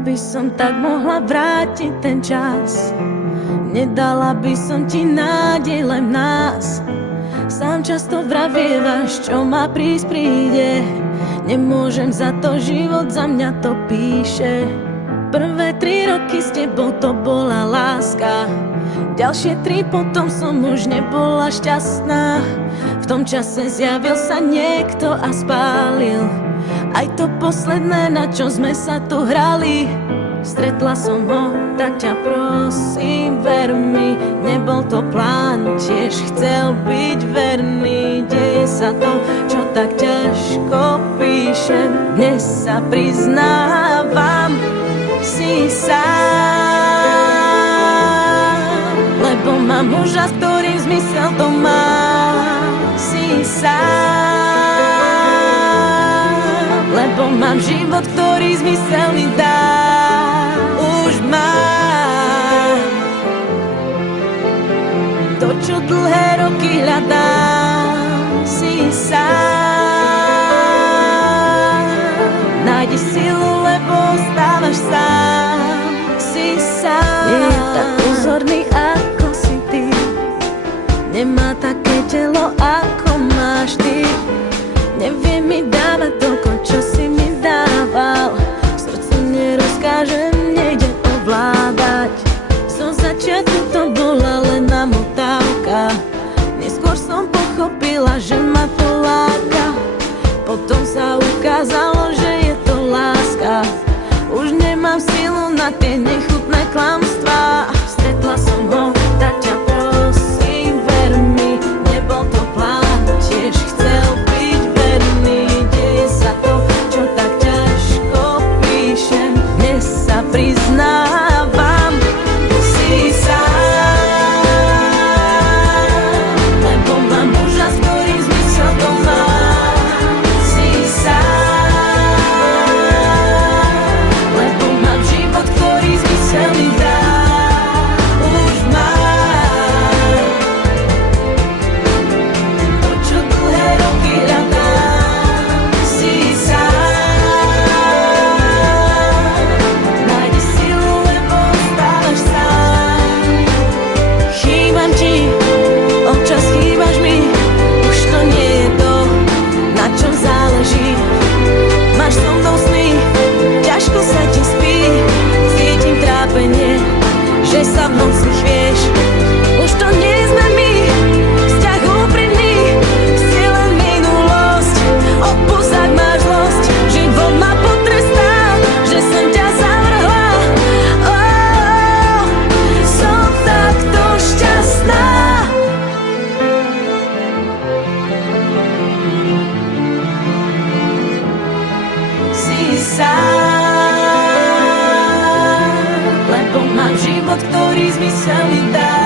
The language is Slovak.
by som tak mohla vrátiť ten čas, nedala by som ti nádej len v nás. Sám často vravievaš, čo má prísť príde. Nemôžem za to, život za mňa to píše. Prvé 3 roky s tebou to bola láska, ďalšie 3 potom som už nebola šťastná. V tom čase zjavil sa niekto a spálil aj to posledné, na čo sme sa tu hrali. Stretla som ho, tak ťa prosím, ver mi, nebol to plán, tiež chcel byť verný. Deje sa to, čo tak ťažko píšem, dnes sa priznávam, si sám, lebo mám muža, s ktorým zmysel to má. Si sám, lebo mám život, ktorý zmysel mi dá. Už mám to, čo dlhé roky hľadám. Si sám, nájdi silu, lebo ostávaš sám. Si sám, nie je tak pozorný, ako si ty, nemá také telo, ako máš ty. Nevie mi dávať toľko, čo si mi dával, srdcu nerozkážem, nejde ovládať. Zo začiatku to bola len namotávka, neskôr som pochopila, že ma to láka. Potom sa ukázalo, že je to láska. Už nemám silu na tie nechutné klamstvá. Stretla som ho, tak ťa prosím, ver mi, nebol to plán, tiež chcel byť verný. Deje sa to, čo tak ťažko píšem, dnes sa priznávam, si sám, lebo mám muža, s ktorým zmysel to má. Si sám, lebo mám život, ktorý zmysel mi dá. Už mám to, čo dlhé roky hľadám. Si sám, nájdi silu, lebo ostávaš sám. Chýbam ti, občas chýbaš mi, už to nie je to, na čom záleží. Máš so mnou sny, ťažko sa ti spí, cítim trápenie, že sa v noci chvieš. Už to nie sme my, vzťah úprimný, si len minulosť. Odpusť, ak máš zlosť, život ma potrestá, že som ťa zavrhla. Som takto šťastná. Si sám, lebo mám život, ktorý zmysel mi dá.